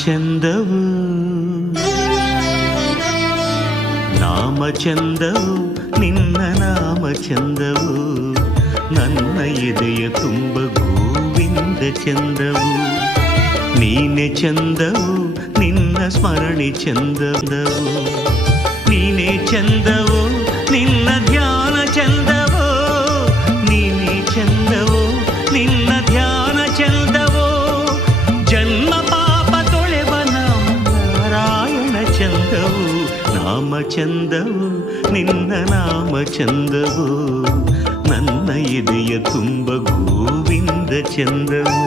ಚಂದವು ನಾಮ ಚಂದವು ನಿನ್ನ ನಾಮ ಚಂದವು ನನ್ನ ಎದೆಯ ತುಂಬ ಗೋವಿಂದ ಚಂದವು ನೀನೆ ಚಂದವು ನಿನ್ನ ಸ್ಮರಣೆ ಚಂದವು ನೀನೆ ಚಂದವು ನಿನ್ನ ಧ್ಯಾನ ಚಂದವು ನೀನೆ ಚಂದವು ನಿನ್ನ ಧ್ಯಾನ ಚಂದವು ಜನ್ಮ ಪಾಪ ತೊಳೆವ ನಾರಾಯಣ ಚಂದವು ನಾಮ ಚಂದವು ನಿನ್ನ ನಾಮ ಚಂದವು ನನ್ನ ಎದೆಯ ತುಂಬ ಗೋವಿಂದ ಚಂದವು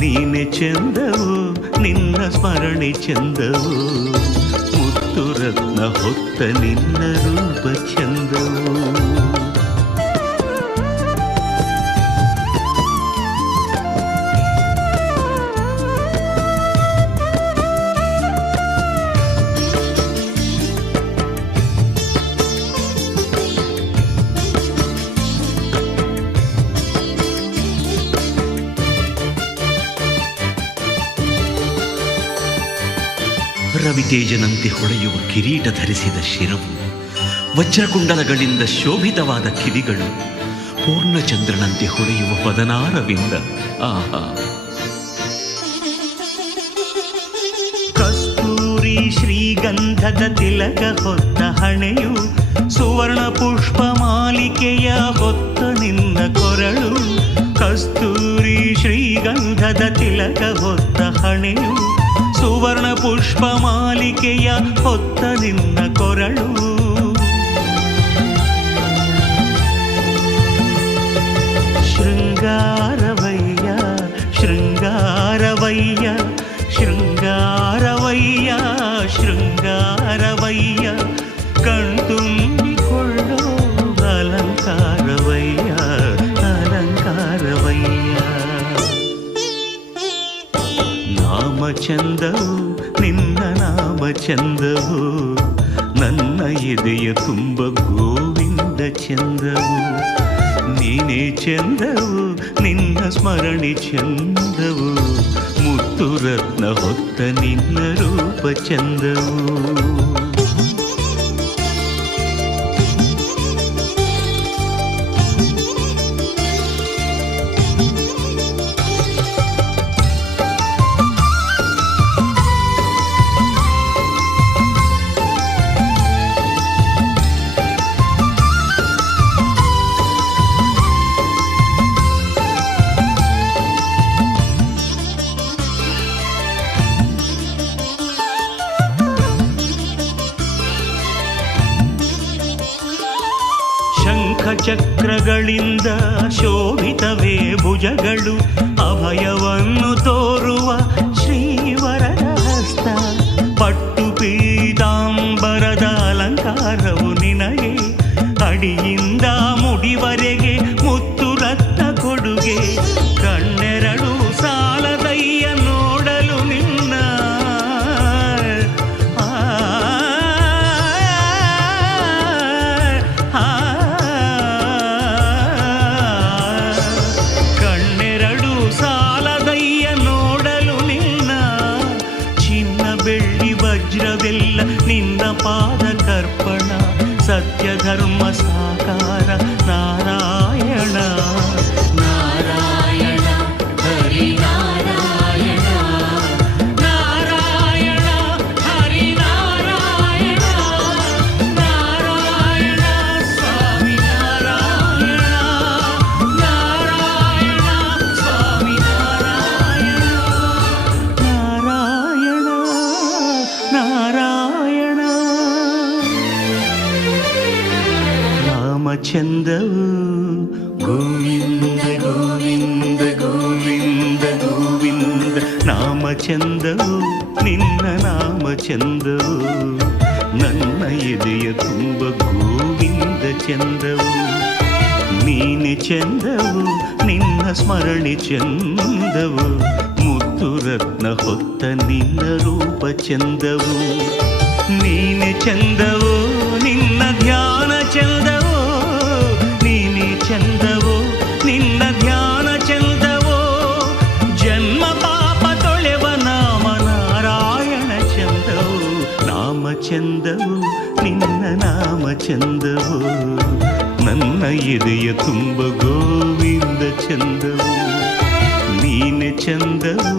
ನೀನೆ ಚಂದವು ನಿನ್ನ ಸ್ಮರಣೆ ಚಂದವು ಮುತ್ತು ರತ್ನ ಹೊತ್ತ ನಿನ್ನ ರೂಪ ಚಂದವು ರವಿತೇಜನಂತೆ ಹೊಳೆಯುವ ಕಿರೀಟ ಧರಿಸಿದ ಶಿರವು ವಜ್ರಕುಂಡಲಗಳಿಂದ ಶೋಭಿತವಾದ ಕಿವಿಗಳು ಪೂರ್ಣಚಂದ್ರನಂತೆ ಹೊಳೆಯುವ ವದನಾರವಿಂದ ಆಹಾ ಕಸ್ತೂರಿ ಶ್ರೀಗಂಧದ ತಿಲಕ ಹೊತ್ತ ಹಣೆಯು ಸುವರ್ಣ ಪುಷ್ಪ ಮಾಲಿಕೆಯ ಹೊತ್ತ ನಿನ್ನ ಕೊರಳು ಕಸ್ತೂರಿ ಶ್ರೀಗಂಧದ ತಿಲಕ ಹೊತ್ತ ಹಣೆಯು ಸುವರ್ಣ ಪುಷ್ಪ ಮಾಲಿಕೆಯ ಹೊತ್ತ ನಿನ್ನ ಕೊರಳು ಶೃಂಗಾರವಯ್ಯ ಶೃಂಗಾರವಯ್ಯ ಶೃಂಗಾರವಯ್ಯ ಶೃಂಗಾರವಯ್ಯ ಕಣ್ತುಂಬಿಕೊಳ್ಳೋ ಅಲಂಕಾರವಯ್ಯ ಅಲಂಕಾರವಯ್ಯ ನಾಮ ಚಂದವು ನಿನ್ನ ನಾಮ ಚಂದವು ನನ್ನ ಎದೆಯ ತುಂಬ ಗೋವಿಂದ ಚಂದವು ನೀನೇ ಚಂದವು ನಿನ್ನ ಸ್ಮರಣೆ ಚಂದವು ಮುತ್ತು ರತ್ನ ಹೊತ್ತ ನಿನ್ನ ರೂಪ ಚಂದವು ಚಕ್ರಗಳಿಂದ ಶೋಭಿತವೇ ಭುಜಗಳು ಅಭಯವನ್ನು ತೋರುವ ಶ್ರೀವರದ ಹಸ್ತ ಪಟ್ಟು ಪೀತಾಂಬರದ ಅಲಂಕಾರವು ನಿನಗೆ ಅಡಿಯಿಂದ ಮುಡಿವರೆಗೆ ಮುತ್ತು ರತ್ನ ಕೊಡುಗೆ ಕಣ್ಣೆರಡು ಸಾಲದಯ್ಯ ನೋಡಲು ನಿನ್ನ ವಜ್ರವೆಲ್ಲ ನಿನ್ನ ಪಾದ ಕರ್ಪಣ ಸತ್ಯ ಧರ್ಮ ಸಾಕಾರ ನಾರಾಯಣ ನಾರಾಯಣ ಹರಿ ನಾರಾಯಣ ನಾರಾಯಣ ಹರಿ ನಾರಾಯಣ ನಾರಾಯಣ ಸ್ವಾಮಿ ನಾರಾಯಣ ನಾರಾಯಣ ಸ್ವಾಮಿ ನಾರಾಯಣ ನಾರಾಯಣ ನಾರಾಯಣ ನಾಮ ಚಂದವು ಗೋವಿಂದ ಗೋವಿಂದ ಗೋವಿಂದ ಗೋವಿಂದ ನಾಮ ಚಂದವು ನಿನ್ನ ನಾಮ ಚಂದವು ನನ್ನ ಎದೆಯ ತುಂಬ ಗೋವಿಂದ ಚಂದವು ನೀನೆ ಚಂದವು ನಿನ್ನ ಸ್ಮರಣೆ ಚಂದವು ಮುತ್ತು ರತ್ನ ಹೊತ್ತ ನಿನ್ನ ರೂಪ ಚಂದವು ನೀನೆ ಚಂದವು ನಿನ್ನ ಧ್ಯಾನ ಚಂದವು ನೀನೆ ಚಂದವು ನಿನ್ನ ಧ್ಯಾನ ಚಂದವು ಜನ್ಮ ಪಾಪ ತೊಳೆವ ನಾಮ ಚಂದವು ನಿನ್ನ ನಾಮ ಚಂದವು ನನ್ನ ಎದೆಯ ತುಂಬ ಗೋವಿಂದ ಚಂದವು ನೀನೆ ಚಂದವು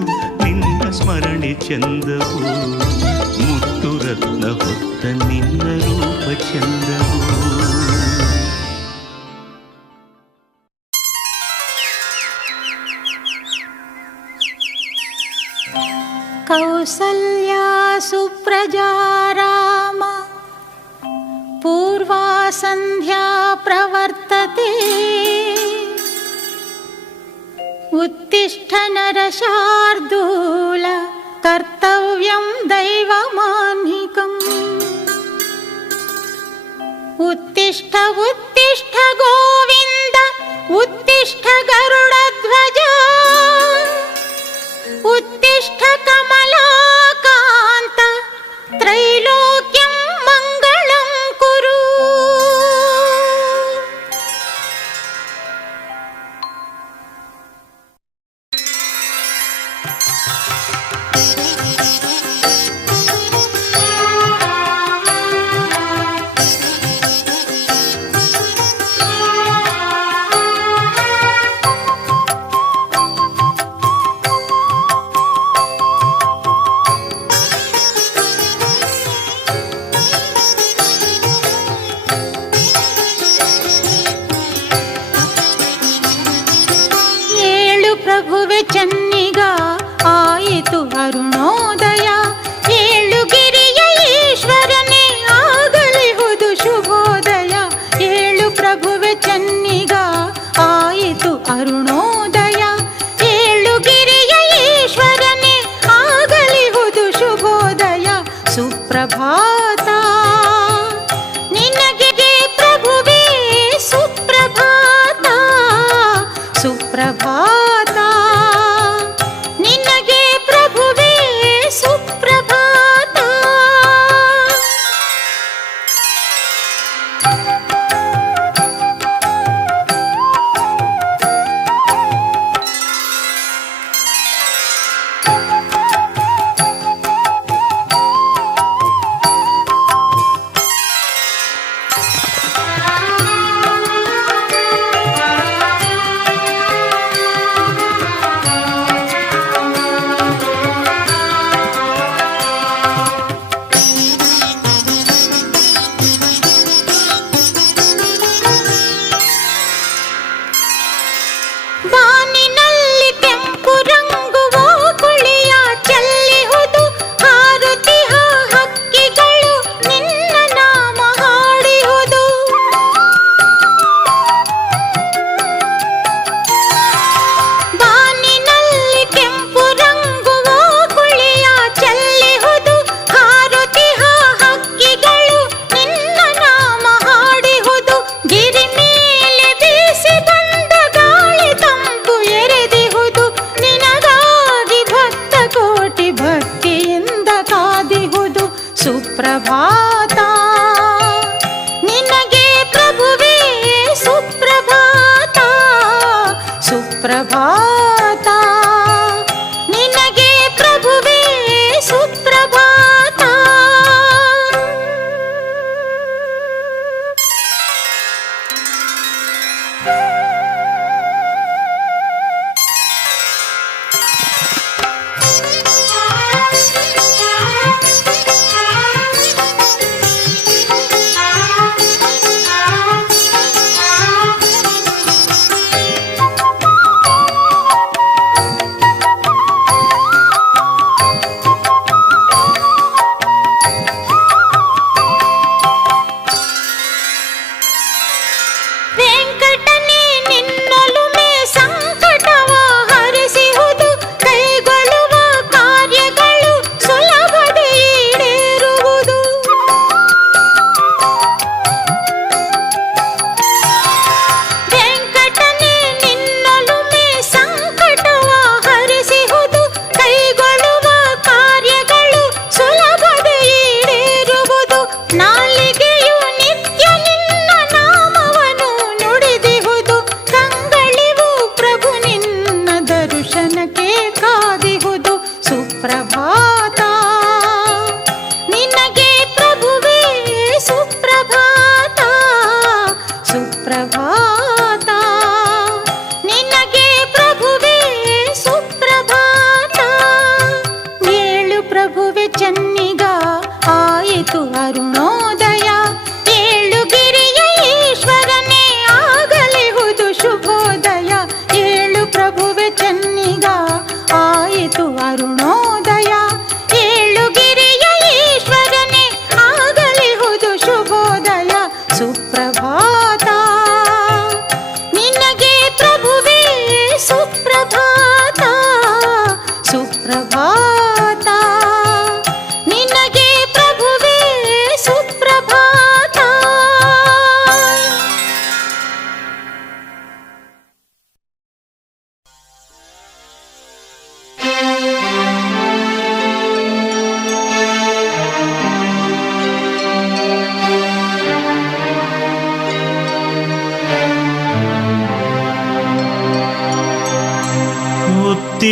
ನಿನ್ನ ಸ್ಮರಣೆ ಚಂದವು ಮುತ್ತು ರತ್ನ ಹೊತ್ತ ನಿನ್ನ ರೂಪ ಚಂದವು ಕೌಸಲ್ಯಾ ಸುಪ್ರಜಾ ರಾಮ ಪೂರ್ವಾ ಸಂಧ್ಯಾ ಪ್ರವರ್ತತೆ ಉತ್ತಿಷ್ಠ ನರಶಾರ್ದೂಲ ಕರ್ತವ್ಯಂ ದೈವಮಾನ್ಹಿಕಂ ಉತ್ತಿಷ್ಠ ಉತ್ತಿಷ್ಠ ಗೋವಿಂದ ಉತ್ತಿಷ್ಠ ಗರುಡಧ್ವಜ ಉತ್ತಿಷ್ಠ ಕಮಲಾಕಾಂತ ತ್ರೈಲೋಕ್ಯಂ ಮಂಗಳಂ ಕುರು. ಚೆನ್ನಿಗ ಆಯಿತು ಅರುಣೋದಯ ಏಳುಗಿರಿಯ ಈಶ್ವರನೇ ಆಗಲಿಹುದು ಶುಭೋದಯ ಏಳು ಪ್ರಭುವೆ ಚೆನ್ನಿಗ ಆಯಿತು ಅರುಣೋದಯ ಏಳುಗಿರಿಯ ಈಶ್ವರನೇ ಆಗಲಿಹುದು ಶುಭೋದಯ ಸುಪ್ರಭಾತ ನಿನಗೆ ಪ್ರಭುವೇ ಸುಪ್ರಭಾತ ಸುಪ್ರಭಾತ ಸುಪ್ರಭಾತ ನಿನಗೆ ಪ್ರಭುವೇ ಸುಪ್ರಭಾತ ಸುಪ್ರಭಾತ ನಿನಗೆ ಪ್ರಭುವೇ ಸುಪ್ರಭಾತ. ಸುಪ್ರಭಾತ ನಿನಗೆ ಪ್ರಭು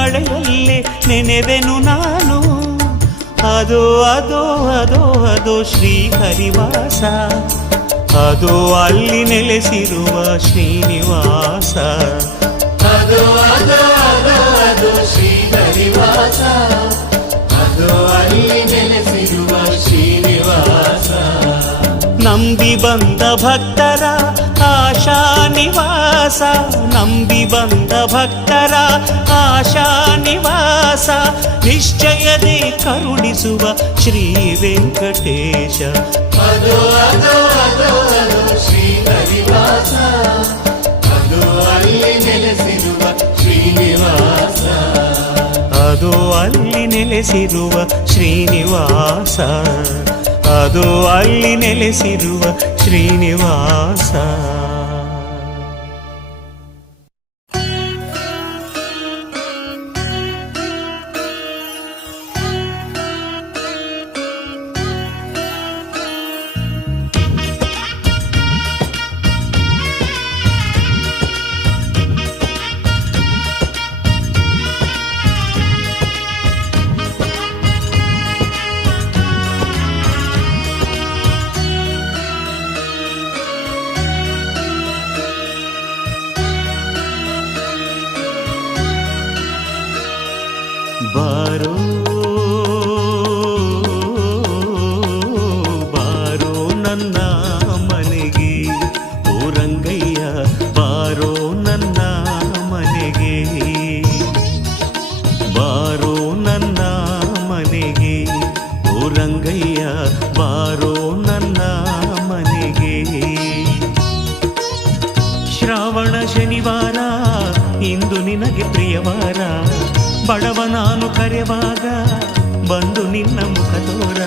ಮಳೆಯಲ್ಲೇ ನೆನೆವೆನು ನಾನು. ಅದೋ ಅದೋ ಅದೋ ಅದೋ ಶ್ರೀಹರಿವಾಸ, ಅದೋ ಅಲ್ಲಿ ನೆಲೆಸಿರುವ ಶ್ರೀನಿವಾಸ. ಅದೋ ಅದೋ ಅದೋ ಅದೋ ಶ್ರೀಹರಿವಾಸ, ಅದೋ ಅಲ್ಲಿ ನೆಲೆಸಿರುವ ಶ್ರೀನಿವಾಸ. ನಂಬಿ ಬಂದ ಭಕ್ತರ ಆಶಾ ನಿವಾಸ, ನಂಬಿ ಬಂದ ಭಕ್ತರ ಆಶಾ ನಿವಾಸ. ನಿಶ್ಚಯದೇ ಕರುಣಿಸುವ ಶ್ರೀ ವೆಂಕಟೇಶ. ಅದೋ ಅದೋ ಅದೋ ಅದೋ ಶ್ರೀಹರಿವಾಸ, ಅದೋ ಅಲ್ಲಿ ನೆಲೆಸಿರುವ ಶ್ರೀನಿವಾಸ. ಅದು ಅಲ್ಲಿ ನೆಲೆಸಿರುವ ಶ್ರೀನಿವಾಸ, ಅದು ಅಲ್ಲಿ ನೆಲೆಸಿರುವ ಶ್ರೀನಿವಾಸ. ಬಾರೋ ಬಾರೋ ನನ್ನ ಮನೆಗೆ ಓ ರಂಗಯ್ಯ, ಬಾರೋ ನನ್ನ ಮನೆಗೆ, ಬಾರೋ ನನ್ನ ಮನೆಗೆ ಓ ರಂಗಯ್ಯ, ಬಾರೋ ನನ್ನ ಮನೆಗೆ. ಶ್ರಾವಣ ಶನಿವಾರ ಇಂದು ನಿನಗೆ ಪ್ರಿಯವಾರ, ಬಡವ ನಾನು ಕರೆವಾಗ ಬಂದು ನಿನ್ನ ಮುಖ ತೋರ.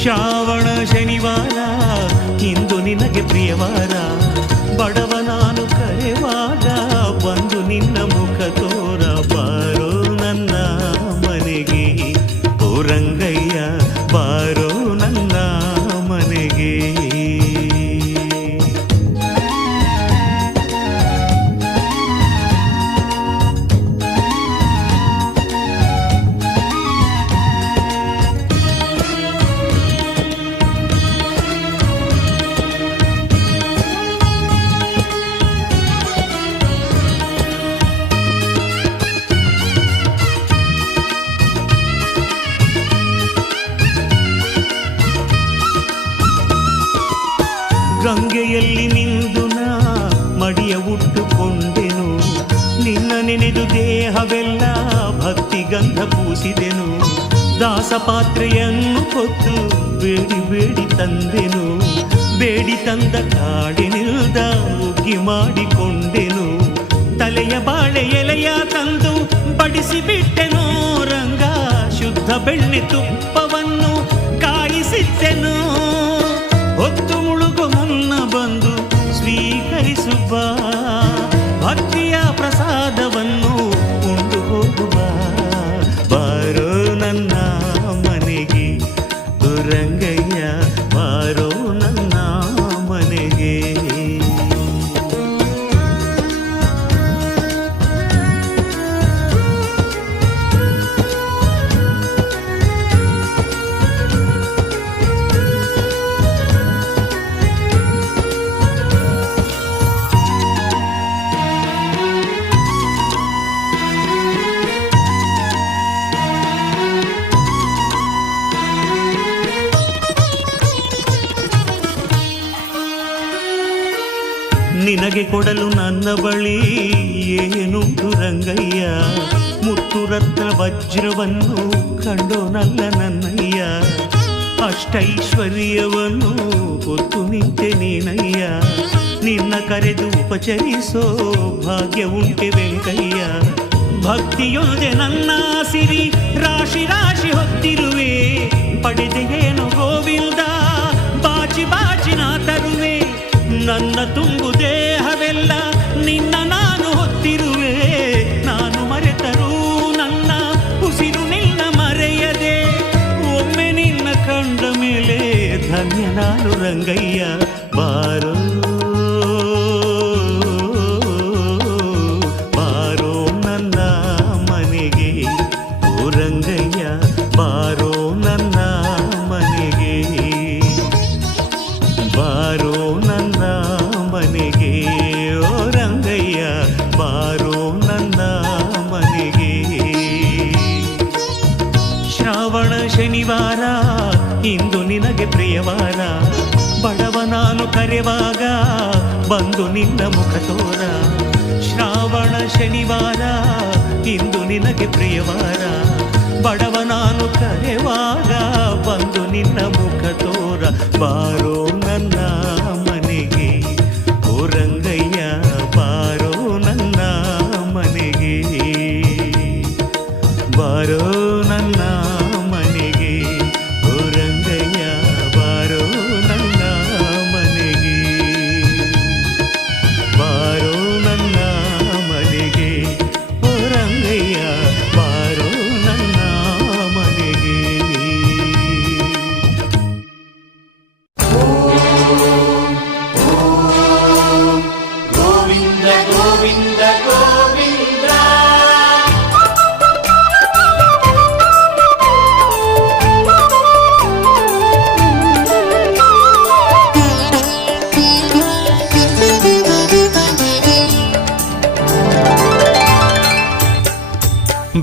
ಶ್ರಾವಣ ಶನಿವಾರ ಇಂದು ನಿನಗೆ ಪ್ರಿಯವಾರ, ಬಡವ ನಾನು ಕರೆವಾಗ ಬಂದು ನಿನ್ನ ಮುಖ ತೋರ. ಬಾರೋ ನನ್ನ ಮನೆಗೆ ಓ ರಂಗಯ್ಯ, ಬಾರೋ ನನ್ನ ಮನೆಗೆ. ಗಂಗೆಯಲ್ಲಿ ನಿಂದು ನಾ ಮಡಿಯ ಉಟ್ಟುಕೊಂಡೆನು, ನಿನ್ನ ನೆನೆದು ದೇಹವೆಲ್ಲ ಭಕ್ತಿ ಗಂಧ ಪೂಸಿದೆನು. ದಾಸಪಾತ್ರೆಯನ್ನು ಹೊತ್ತು ಬೇಡಿ ಬೇಡಿ ತಂದೆನು, ಬೇಡಿ ತಂದ ಕಾಡಿನಿಲ್ದ ಉಗ್ಗಿ ಮಾಡಿಕೊಂಡೆನು. ತಲೆಯ ಬಾಳೆ ಎಲೆಯ ತಂದು ಬಡಿಸಿ ಬಿಟ್ಟೆನು ರಂಗ, ಶುದ್ಧ ಬೆಣ್ಣೆ ತುಪ್ಪವನ್ನು ಕಾಯಿಸಿದ್ದೆನು. ಹೊತ್ತು ಮುಳುಗು ಮುನ್ನ ಬಂದು ಸ್ವೀಕರಿಸುವ ಭಕ್ತಿಯ ಪ್ರಸಾದವನ್ನು ಉಂಡು ಹೋಗುವ. ಬಾರೋ ನನ್ನ ಮನೆಗೆ ರಂಗಯ್ಯ, ಬಾರೋ ನನ್ನ ಮನೆಗೆ. ನಿನಗೆ ಕೊಡಲು ನನ್ನ ಬಳಿ ಏನುಂಟು ರಂಗಯ್ಯ, ಮುತ್ತು ರತ್ನ ವಜ್ರವನ್ನು ಕಂಡೋನಲ್ಲ ನನ್ನಯ್ಯ. ಅಷ್ಟೈಶ್ವರ್ಯವನ್ನು ಹೊತ್ತು ನಿಂತೆ ನೀನಯ್ಯ, ನಿನ್ನ ಕರೆದು ಉಪಚರಿಸೋ ಭಾಗ್ಯ ಉಂಟೆ ವೆಂಕಯ್ಯ. ಭಕ್ತಿಯೊಂದೆ ನನ್ನ ಸಿರಿ ರಾಶಿ ರಾಶಿ ಹೊತ್ತಿರುವೆ, ಪಡೆದೆಯೇನು ಗೋವಿಂದ ಬಾಚಿ ಬಾಚಿ ನಾ ತರುವೆ. ನನ್ನ ತುಂಬು ದೇಹವೆಲ್ಲ ನಿನ್ನ ನಾನು ಹೊತ್ತಿರುವೆ, ನಾನು ಮರೆತರೂ ನನ್ನ ಉಸಿರು ನಿನ್ನ ಮರೆಯದೆ. ಒಮ್ಮೆ ನಿನ್ನ ಕಂಡ ಮೇಲೆ ಧನ್ಯ ನಾನು ರಂಗಯ್ಯ, ಬಾರೋ ಬಾರೋ ನನ್ನ ಮನೆಗೆ. ರಂಗಯ್ಯ ಬಾರೋ ನನ್ನ ಮನೆಗೆ, ಬಾರೋ ನನ್ನ ಮನೆಗೆ, ಓ ರಂಗಯ್ಯ ಬಾರೋ ನನ್ನ ಮನೆಗೆ. ಶ್ರಾವಣ ಶನಿವಾರ ಇಂದು ನಿನಗೆ ಪ್ರಿಯವಾರ, ಬಡವ ನಾನು ಕರೆವಾಗ ಬಂದು ನಿನ್ನ ಮುಖ ತೋರ. ಶ್ರಾವಣ ಶನಿವಾರ ಇಂದು ನಿನಗೆ ಪ್ರಿಯವಾರ, ಬಡವ ನಾನು ಕರೆವಾಗ ಬಂದು ನಿನ್ನ ಮುಖ ತೋರ. ಬಾರೋ ನನ್ನ ಮನೆಗೆ, ಓ ರಂಗಯ್ಯ ಬಾರೋ ನನ್ನ ಮನೆಗೆ, ಬಾರೋ ನನ್ನ ಮನೆಗೆ, ಓ ರಂಗಯ್ಯ ಬಾರೋ ನನ್ನ ಮನೆಗೆ, ಬಾರೋ ನನ್ನ ಮನೆಗೆ, ಓ ರಂಗಯ್ಯ ಬಾರೋ ನನ್ನ ಮನೆಗೆ. ಗೋವಿಂದ ಗೋವಿಂದ ಗೋವಿಂದ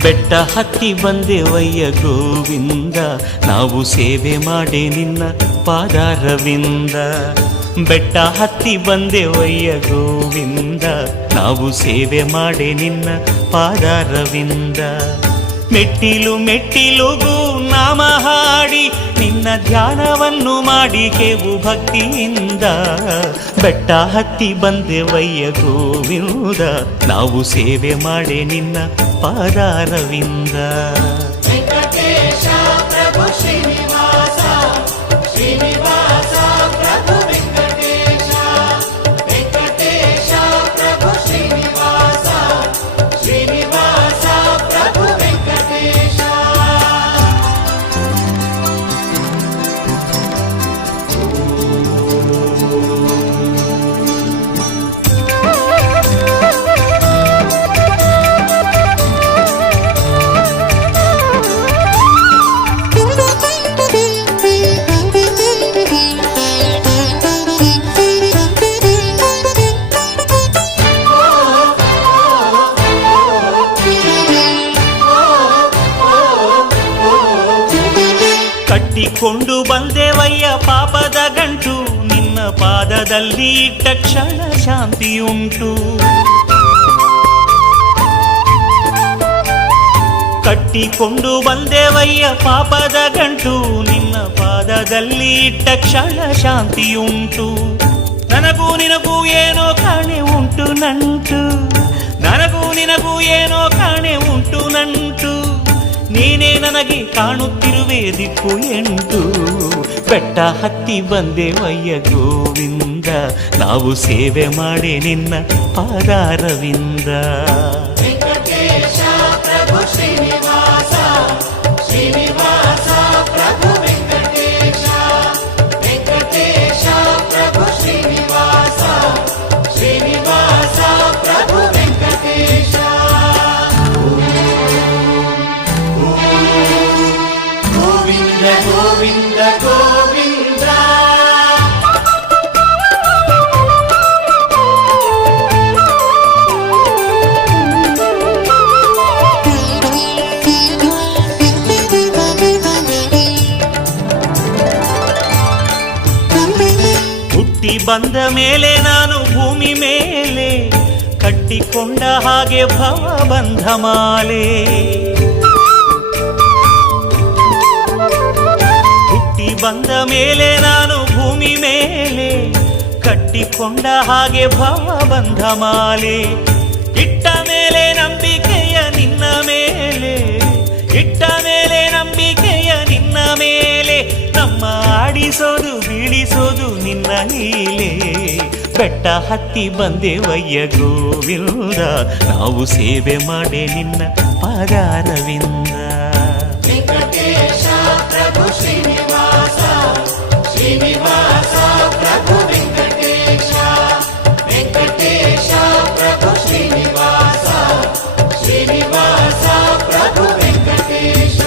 ಬೆಟ್ಟ ಹತ್ತಿ ಬಂದೆವಯ್ಯ ಗೋವಿಂದ, ನಾವು ಸೇವೆ ಮಾಡಿ ನಿನ್ನ ಪಾದಾರವಿಂದ. ಬೆಟ್ಟ ಹತ್ತಿ ಬಂದೆವಯ್ಯ ಗೋವಿಂದ, ನಾವು ಸೇವೆ ಮಾಡಿ ನಿನ್ನ ಪಾದಾರವಿಂದ. ಮೆಟ್ಟಿಲು ಮೆಟ್ಟಿಲುಗೂ ನಾಮ ಹಾಡಿ ನಿನ್ನ ಧ್ಯಾನವನ್ನು ಮಾಡಿ ಕೇವು ಭಕ್ತಿಯಿಂದ. ಬೆಟ್ಟ ಹತ್ತಿ ಬಂದೆವಯ್ಯ ಗೋವಿಂದ, ನಾವು ಸೇವೆ ಮಾಡಿ ನಿನ್ನ ಪಾದಾರವಿಂದ. ವೆಂಕಟೇಶ ಪ್ರಭು ಶ್ರೀನಿವಾಸ, ಶ್ರೀನಿವಾಸ ಪ್ರಭು ವೆಂಕಟೇಶ, ವೆಂಕಟೇಶ ಪ್ರಭು ಶ್ರೀನಿವಾಸ, ಶ್ರೀನಿವಾಸ ಪ್ರಭು ವೆಂಕಟೇಶ. ಕಟ್ಟಿಕೊಂಡು ಬಂದೆವಯ್ಯ ಪಾಪದ ಗಂಟು, ನಿನ್ನ ಪಾದದಲ್ಲಿ ಇಟ್ಟ ಕ್ಷಣ ಶಾಂತಿಯುಂಟು. ಕಟ್ಟಿಕೊಂಡು ಬಂದೆವಯ್ಯ ಪಾಪದ ಗಂಟು, ನಿನ್ನ ಪಾದದಲ್ಲಿ ಇಟ್ಟ ಕ್ಷಣ ಶಾಂತಿಯುಂಟು. ನನಗೂ ನಿನಗೂ ಏನೋ ಕಾಣೆ ಉಂಟು ನಂಟು, ನನಗೂ ನಿನಗೂ ಏನೋ ಕಾಣೆ ಉಂಟು ನಂಟು. ನೀನೇ ನನಗೆ ಕಾಣುತ್ತಿರುವೆ ದಿಕ್ಕು ಎಂಟು. ಬೆಟ್ಟ ಹತ್ತಿ ಬಂದೆವಯ್ಯ ಗೋವಿಂದ, ನಾವು ಸೇವೆ ಮಾಡಿ ನಿನ್ನ ಪಾದಾರವಿಂದ. ವೆಂಕಟೇಶ ಪ್ರಭು ಶ್ರೀನಿವಾಸ, ಶ್ರೀನಿವಾಸ ಪ್ರಭು ವೆಂಕಟೇಶ, ವೆಂಕಟೇಶ ಪ್ರಭು ಶ್ರೀನಿವಾಸ, ಶ್ರೀನಿವಾಸ ಪ್ರಭು ವೆಂಕಟೇಶ. ಗೋವಿಂದ ಗೋವಿಂದ ಗೋವಿಂದ ಹುಟ್ಟಿ ಬಂದ ಮೇಲೆ ನಾನು ಭೂಮಿ ಮೇಲೆ ಕಟ್ಟಿಕೊಂಡ ಹಾಗೆ ಭವ ಬಂಧ ಮಾಲೆ. ಹುಟ್ಟಿ ಬಂದ ಮೇಲೆ ನಾನು ಭೂಮಿ ಮೇಲೆ ಕಟ್ಟಿಕೊಂಡ ಹಾಗೆ ಭವ ಬಂಧ ಮಾಲೆ. ಇಟ್ಟ ಮೇಲೆ ನಂಬಿಕೆಯ ನಿನ್ನ ಮೇಲೆ, ಇಟ್ಟ ಮೇಲೆ ನಂಬಿಕೆಯ ನಿನ್ನ ಮೇಲೆ, ನಮ್ಮ ಆಡಿಸೋದು ಬೀಳಿಸೋದು ನಿನ್ನ ಲೀಲೆ. ಬೆಟ್ಟ ಹತ್ತಿ ಬಂದೆವಯ್ಯ ಗೋವಿಂದ, ನಾವು ಸೇವೆ ಮಾಡಿ ನಿನ್ನ ಪಾದಾರವಿಂದ. ವೆಂಕಟೇಶ ಪ್ರಭು ಶ್ರೀನಿವಾಸ, ಶ್ರೀನಿವಾಸ ಪ್ರಭು ವೆಂಕಟೇಶ, ವೆಂಕಟೇಶ ಪ್ರಭು ಶ್ರೀನಿವಾಸ, ಶ್ರೀನಿವಾಸ ಪ್ರಭು ವೆಂಕಟೇಶ.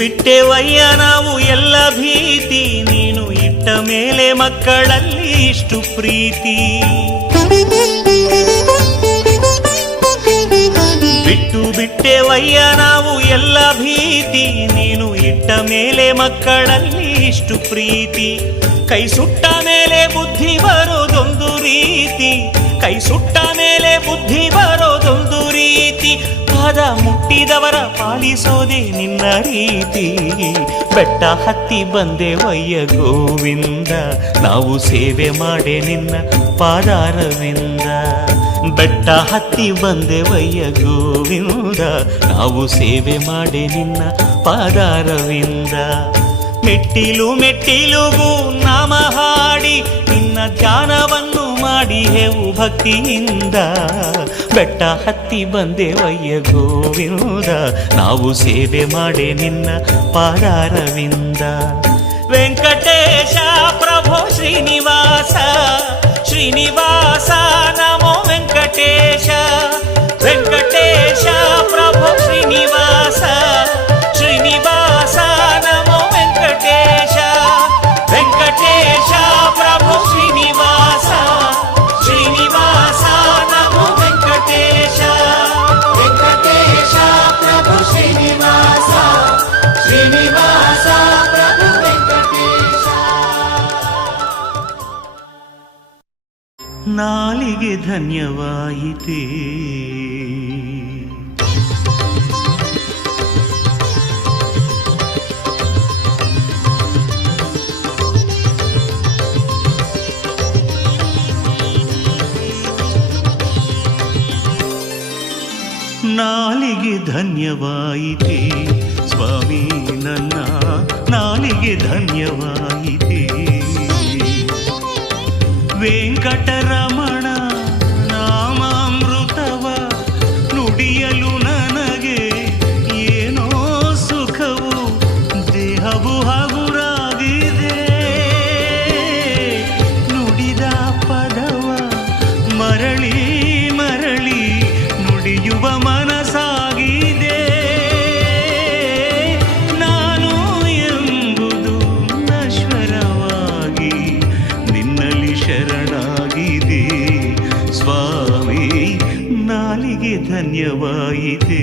ಬಿಟ್ಟೆವಯ್ಯ ನಾವು ಎಲ್ಲ ಭೀತಿ, ನೀನು ಇಟ್ಟ ಮೇಲೆ ಮಕ್ಕಳಲ್ಲಿ ಇಷ್ಟು ಪ್ರೀತಿ. ಬಿಟ್ಟೆವಯ್ಯ ನಾವು ಎಲ್ಲ ಭೀತಿ, ನೀನು ಇಟ್ಟ ಮೇಲೆ ಮಕ್ಕಳಲ್ಲಿ ಇಷ್ಟು ಪ್ರೀತಿ. ಕೈ ಸುಟ್ಟ ಮೇಲೆ ಬುದ್ಧಿ ಬರೋದೊಂದು ರೀತಿ, ಕೈ ಸುಟ್ಟ ಮೇಲೆ ಬುದ್ಧಿ ಬರೋದೊಂದು ರೀತಿ. ಪಾದ ಮುಟ್ಟಿದವರ ಪಾಲಿಸೋದೆ ನಿನ್ನ ರೀತಿ. ಬೆಟ್ಟ ಹತ್ತಿ ಬಂದೆವಯ್ಯ ಗೋವಿಂದ, ನಾವು ಸೇವೆ ಮಾಡೆ ನಿನ್ನ ಪಾದಾರವಿಂದ. ಬೆಟ್ಟ ಹತ್ತಿ ಬಂದೆವಯ್ಯ ಗೋವಿಂದ, ನಾವು ಸೇವೆ ಮಾಡೆ ನಿನ್ನ ಪಾದಾರವಿಂದ. ಮೆಟ್ಟಿಲು ಮೆಟ್ಟಿಲುಗೂ ನಾಮ ಹಾಡಿ ನಿನ್ನ ಧ್ಯಾನವನ್ನು ಮಾಡಿ ಹೇವು ಭಕ್ತಿಯಿಂದ. ಬೆಟ್ಟ ಹತ್ತಿ ಬಂದೆವಯ್ಯ ಗೋವಿಂದ, ನಾವು ಸೇವೆ ಮಾಡೆ ನಿನ್ನ ಪಾದಾರವಿಂದ. ವೆಂಕಟೇಶ ಪ್ರಭೋ ಶ್ರೀನಿವಾಸ, ಶ್ರೀನಿವಾಸ ನಮೋ ವೆಂಕಟೇಶ. ವೆಂಕಟೇಶ ಪ್ರಭೋ ಶ್ರೀನಿವಾಸ, ಶ್ರೀನಿವಾಸ ನಮೋ ವೆಂಕಟೇಶ. ವೆಂಕಟೇಶ ಪ್ರಭು ಶ್ರೀನಿವಾಸ, ಶ್ರೀನಿವಾಸ ನಮೋ ವೆಂಕಟೇಶ. ವೆಂಕಟೇಶ ಪ್ರಭು ಶ್ರೀನಿವಾಸ, ಶ್ರೀನಿವಾಸ ಪ್ರಭು ವೆಂಕಟೇಶ. ನಾಲಿಗೆ ಧನ್ಯವಾಯಿತೇ, ನಾಲಿಗೆ ಧನ್ಯವಾಯಿತೇ ಸ್ವಾಮಿ, ನನ್ನ ನಾಲಿಗೆ ಧನ್ಯವಾಯಿತೇ. ವೆಂಕಟರಮಣ ನಾಮಾಮೃತವ ನುಡಿಯಲು ನನಗೆ ಏನೋ ಸುಖವು, ದೇಹವು ಹಗುರಾಗಿದೆ. ನುಡಿದ ಪದವ ಮರಳಿ ಮರಳಿ ನುಡಿಯುವ ಮನಸ್ಸಾಗಿದೆ. ನಾನು ಎಂಬುದು ನಶ್ವರವಾಗಿ ನಿನ್ನಲ್ಲಿ ಶರಣಾಗಿದೆ. ಸ್ವಾಮಿ ನಾಲಿಗೆ ಧನ್ಯವಾಯಿತೇ.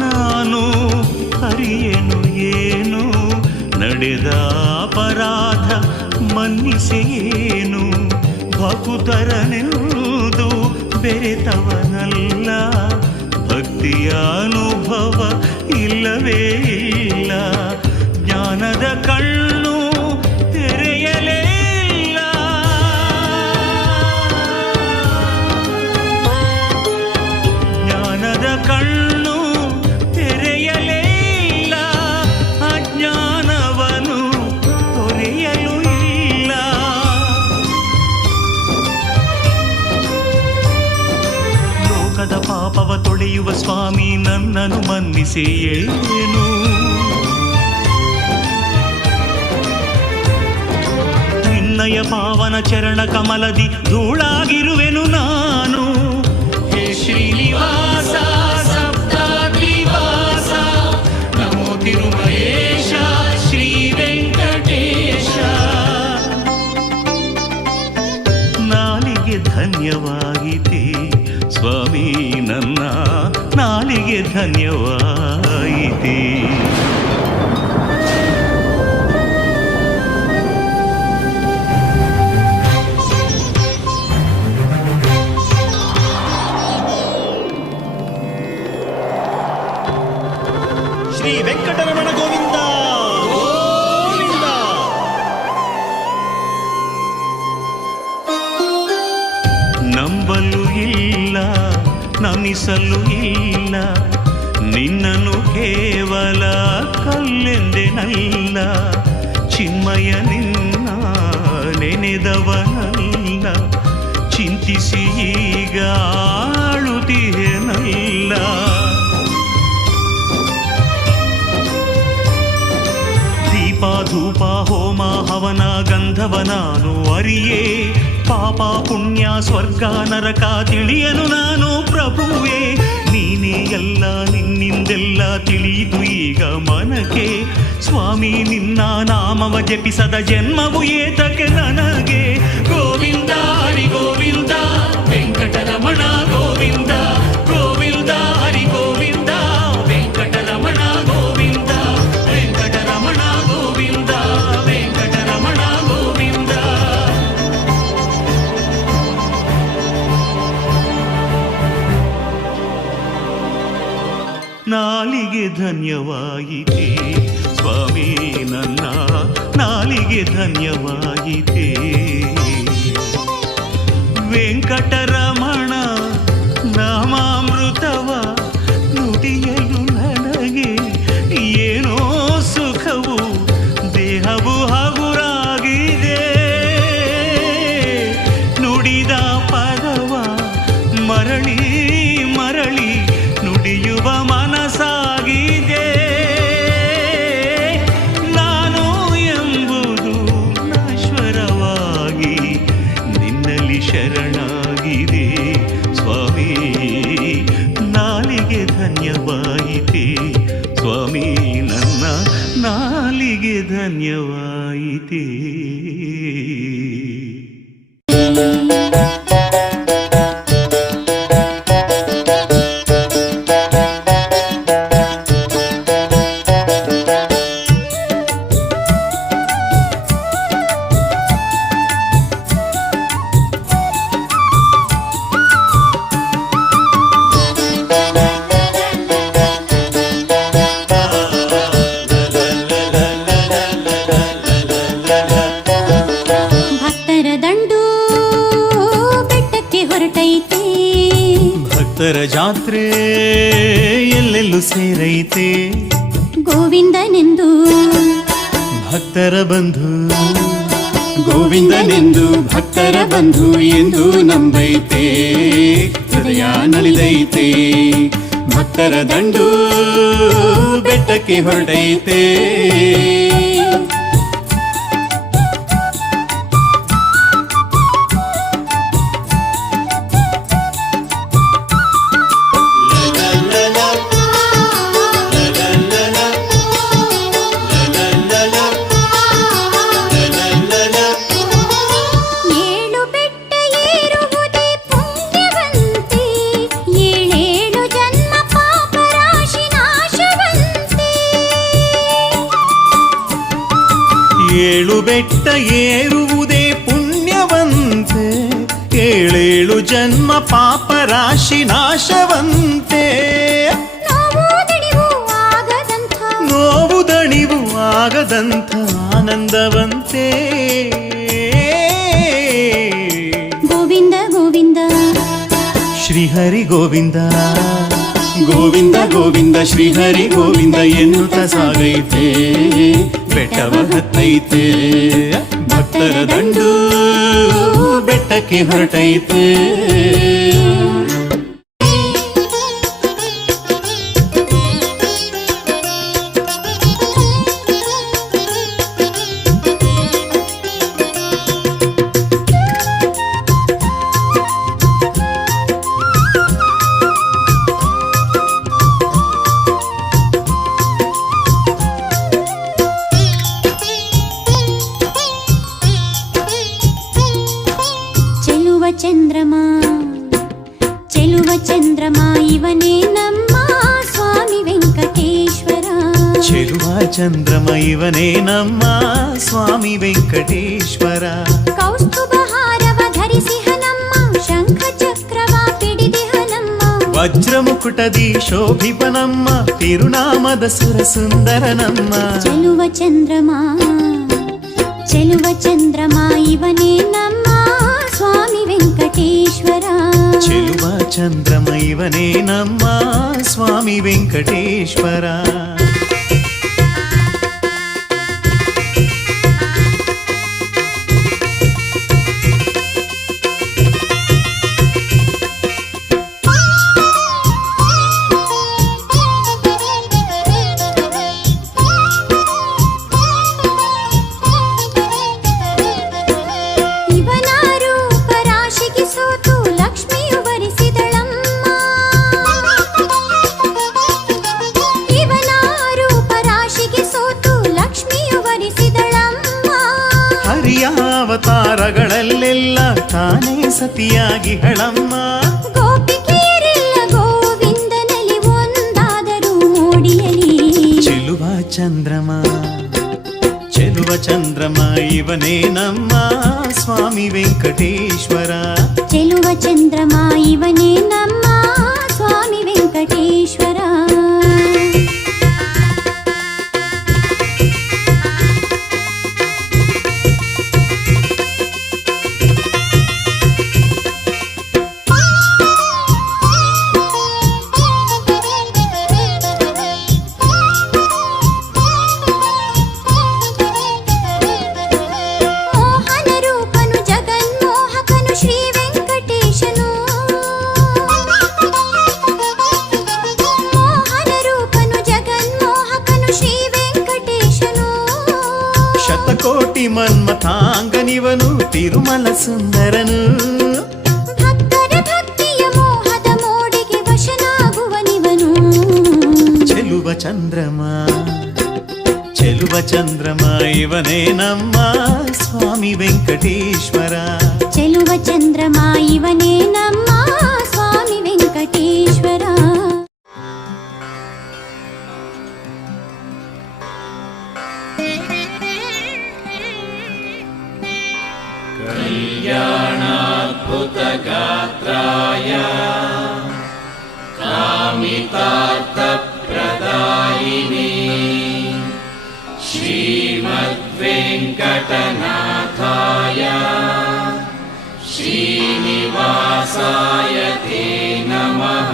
ನಾನು ಅರಿಯೇನು ಏನು ನಡೆದ ಅಪರಾಧ ಮನ್ನಿಸೇನು. ಭಕುತರನೆಂದು ಬೆರೆತವನಲ್ಲ, ಭಕ್ತಿಯ ಅನುಭವ ಇಲ್ಲವೇ ಇಲ್ಲ. ಜ್ಞಾನದ ಕಣ್ಣು ತೆರೆಯಲೇ ಇಲ್ಲ, ಜ್ಞಾನದ ಕಣ್ಣು ತೆರೆಯಲೇ ಇಲ್ಲ. ಅಜ್ಞಾನವನು ತೊರೆಯಲು ಇಲ್ಲ. ಲೋಕದ ಪಾಪವ ತೊಳೆಯುವ ಸ್ವಾಮಿ ನನ್ನನ್ನು ಮನ್ನಿಸೇನು. ನಿನ್ನಯ ಪಾವನ ಚರಣ ಕಮಲದಿ ಧೂಳಾಗಿರುವೆನು ನಾನು. ಹೇ ಶ್ರೀನಿವಾಸ ಸಪ್ತಾದ್ರಿವಾಸ, ನಮೋ ತಿರುಮಲೇಶ ಶ್ರೀ ವೆಂಕಟೇಶ. ನಾಲಿಗೆ ಧನ್ಯವಾಯಿತೇ ಸ್ವಾಮಿ, ನನ್ನ ನಾಲಿಗೆ ಧನ್ಯವಾಯಿತೇ. ಶ್ರೀ ವೆಂಕಟರಮಣ ಗೋವಿಂದ ಗೋವಿಂದ. ನಂಬಲು ಇಲ್ಲ, ನಮಿಸಲು ಇಲ್ಲ, ನಿನ್ನನ್ನು ಕೇವಲ ಕಲ್ಲೆಂದೆನಲ್ಲ, ಚಿನ್ಮಯ ನಿನ್ನ ನೆನೆದವನಲ್ಲ, ಚಿಂತಿಸಿ ಈಗ ಆಳುತ್ತಿಯೇನಲ್ಲ. ದೀಪ ಧೂಪ ಹೋಮ ಹವನ ಗಂಧವ ನಾನು ಅರಿಯೇ, ಪಾಪ ಪುಣ್ಯ ಸ್ವರ್ಗ ನರಕ ತಿಳಿಯನು ನಾನು ಪ್ರಭುವೇ. ನೀನೇ ಎಲ್ಲ ನಿನ್ನಿಂದೆಲ್ಲ ತಿಳಿಯಿತು ಈಗ ಮನಕ್ಕೆ, ಸ್ವಾಮಿ ನಿನ್ನ ನಾಮವ ಜಪಿಸದ ಜನ್ಮವು ಏತಕ್ಕೆ ನನಗೆ. ಗೋವಿಂದ ಹರಿ ಗೋವಿಂದ ವೆಂಕಟರಮಣ ಗೋವಿಂದ, ಗೋವಿಂದ ಹರಿ ಗೋವಿಂದ ವೆಂಕಟರಮಣ ಗೋವಿಂದ, ವೆಂಕಟರಮಣ ಗೋವಿಂದ, ವೆಂಕಟರಮಣ ಗೋವಿಂದ. ನಾಲಿಗೆ ಧನ್ಯವಾಯಿತೆ ಸ್ವಾಮಿ, ನನ್ನ ನಾಲಿಗೆ ಧನ್ಯವಾಯಿತೆ. ವೆಂಕಟರಮಣ ನಾಮಾಮೃತವ ನುಡಿಯಲು ನನಗೆ ಏನೋ ಸುಖವು, ದೇಹವು ಹಗುರಾಗಿದೆ. ನುಡಿದ ಪದವ ಮರಳಿ ಮರಳಿ ನುಡಿಯುವ ಮನಸ್ಸಾಗಿದೆ. ನಾನು ಎಂಬುದು ನಶ್ವರವಾಗಿ ನಿನ್ನಲ್ಲಿ ಶರಣಾಗಿದೆ ಸ್ವಾಮಿ. ನಾಲಿಗೆ ಧನ್ಯವಾಯಿತೆ ಸ್ವಾಮಿ, ನನ್ನ ನಾಲಿಗೆ ಧನ್ಯವಾಯಿತೆ. ಭಕ್ತರ ಜಾತ್ರೆ ಎಲ್ಲೆಲ್ಲೂ ಸೇರೈತೆ, ಗೋವಿಂದನೆಂದು ಭಕ್ತರ ಬಂಧು, ಗೋವಿಂದನೆಂದು ಭಕ್ತರ ಬಂಧು ಎಂದು ನಂಬೈತೆ, ಹೃದಯ ನಲಿದೈತೆ. ಭಕ್ತರ ದಂಡು ಬೆಟ್ಟಕ್ಕೆ ಹೊರಟೈತೆ. ಏಳು ಬೆಟ್ಟ ಏರುವುದೇ ಪುಣ್ಯವಂತೆ, ಏಳೇಳು ಜನ್ಮ ಪಾಪ ರಾಶಿ ನಾಶವಂತೆ. ನೋವು ದಣಿವು ಆಗದಂಥ ಆನಂದವಂತೆ. ಗೋವಿಂದ ಗೋವಿಂದ ಶ್ರೀಹರಿ ಗೋವಿಂದ, ಗೋವಿಂದ ಗೋವಿಂದ ಶ್ರೀಹರಿ ಗೋವಿಂದ ಎನ್ನುತ್ತ ಸಾಗೈತೆ, ಬೆಟ್ಟವ ಹತ್ತೈತೆ. ಭಕ್ತರ ದಂಡು ಬೆಟ್ಟಕ್ಕೆ ಹೊರಟೈತೆ. ಚಂದ್ರಮ ಚೆಲುವ ಚಂದ್ರಮ ಇವನೇ ನಮ್ಮ ಸ್ವಾಮಿ ವೆಂಕಟೇಶ್ವರ. ಚೆಲುವ ಚಂದ್ರಮ ಇವನೇ ನಮ್ಮ ಸ್ವಾಮಿ ವೆಂಕಟೇಶ್ವರ. ಕೌಸ್ತುಭಹಾರವ ಧರಿಸಿಹ ನಮ್ಮ ಶಂಖ ಚಕ್ರವ ಪಿಡಿದಿಹ ನಮ್ಮ. ವಜ್ರ ಮುಕುಟದಿ ಶೋಭಿಪ ನಮ್ಮ ತಿರುನಾಮದ ಸುರ ಸುಂದರ ನಮ್ಮ. ಚೆಲುವ ಚಂದ್ರಮ ಚೆಲುವ ಚಂದ್ರಮ ಇವನೇ ನಮ್ಮ ಸ್ವಾಮಿ ವೆಂಕಟೇಶ್ವರ. ಚೆಲುವ ಚಂದ್ರಮ ಇವನೇ ನಮ್ಮ ಸ್ವಾಮಿ ವೆಂಕಟೇಶ್ವರ. ಅವತಾರಗಳಲ್ಲೆಲ್ಲ ತಾನೇ ಸತಿಯಾಗಿ ಹಳಮ್ಮ. ಗೋಪಿಕೆಯರೆಲ್ಲ ಗೋವಿಂದನಲ್ಲಿ ಒಂದಾದರೂ ಮೂಡಿಯಲಿ. ಚೆಲುವ ಚಂದ್ರಮ ಚೆಲುವ ಚಂದ್ರಮ ಇವನೇ ನಮ್ಮ ಸ್ವಾಮಿ ವೆಂಕಟೇಶ್ವರ. ಚೆಲುವ ಚಂದ್ರಮ ಇವನೇ ನಮ್ಮ ಸ್ವಾಮಿ ವೆಂಕಟೇಶ್ವರ. ಕೋಟಿ ಮನ್ಮಥಾಂಗನಿವನು ತಿರುಮಲ ಸುಂದರನು. ಭಕ್ತರ ಭಕ್ತಿಯ ಮೋಹದ ಮೋಡಿಗೆ ವಶನಾಗುವನಿವನು. ಚೆಲುವ ಚಂದ್ರಮ ಚೆಲುವ ಚಂದ್ರಮ ಇವನೇ ನಮ್ಮ ಸ್ವಾಮಿ ವೆಂಕಟೇಶ್ವರ. ಚೆಲುವ ಚಂದ್ರಮ ಇವನೇ ನಮ್ಮ ಸ್ವಾಮಿ ವೆಂಕಟೇಶ್ವರ. कल्याणाद्भुतगात्राय कामितार्थप्रदायिने श्रीमद्वेङ्कटनाथाय श्रीनिवासाय ते नमः.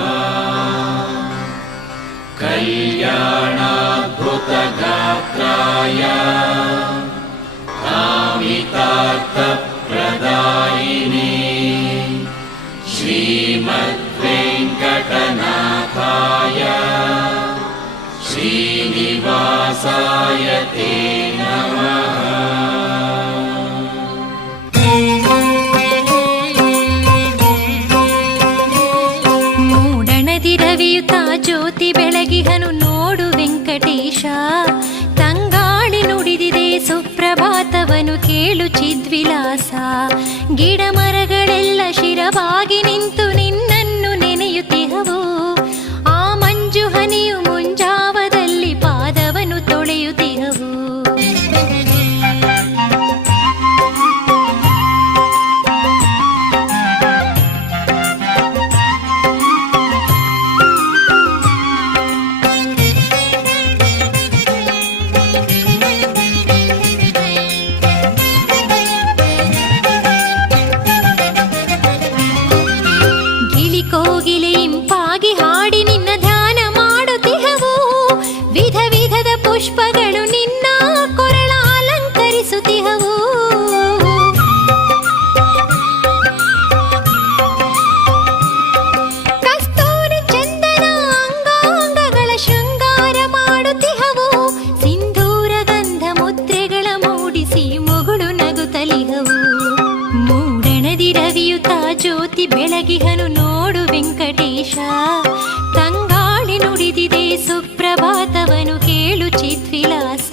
कल्याणाद्भुतगात्राय कामितार्थप्रदायिने श्रीमद्वेङ्कटनाथाय श्रीनिवासाय ते नमः. ಮೂಡಣದಿ ರವಿಯುತ ಜ್ಯೋತಿ ಬೆಳಗಿಹನು ನೋಡು ವೆಂಕಟೇಶ. ತಂಗಾಳಿ ನುಡಿದಿದೆ ಸುಪ್ರಭಾತವನು ಕೇಳು ಚಿದ್ವಿಲಾಸ. ಗಿಡ ಮರಗಳೆಲ್ಲ ಶಿರವಾಗಿ ನಿಂತು ನಿನ್ನನ್ನು ನೆನೆಯುತ್ತಿಹವು. ಆ ಮಂಜು ಹನಿಯು ಮುಂಜಾವದಲ್ಲಿ ಪಾದವನ್ನು ತೊಳೆಯುತ್ತಿಹವು. ಕೋಗಿಲೆ ಇಂಪಾಗಿ ಹಾಡಿ ನಿನ್ನ ಧ್ಯಾನ ಮಾಡುತ್ತಿಹವು. ವಿಧ ವಿಧದ ಪುಷ್ಪಗಳು ನಿನ್ನ ಕೊರಳ ಅಲಂಕರಿಸುತ್ತಿಹವು. ಕಸ್ತೂರಿ ಚಂದನ ಅಂಗಾಂಗಗಳ ಶೃಂಗಾರ ಮಾಡುತ್ತಿಹವು. ಸಿಂಧೂರ ಗಂಧ ಮುದ್ರೆಗಳ ಮೂಡಿಸಿ ಮುಗುಳು ನಗುತ್ತಲಿಹವು. ಮೂಡಣದಿ ರವಿಯುತ ಜ್ಯೋತಿ ಬೆಳಗಿಹನು ನೋಡು ವೆಂಕಟೇಶ. ತಂಗಾಳಿ ನುಡಿದಿದೆ ಸುಪ್ರಭಾತವನು ಕೇಳು ಚಿದ್ವಿಲಾಸ.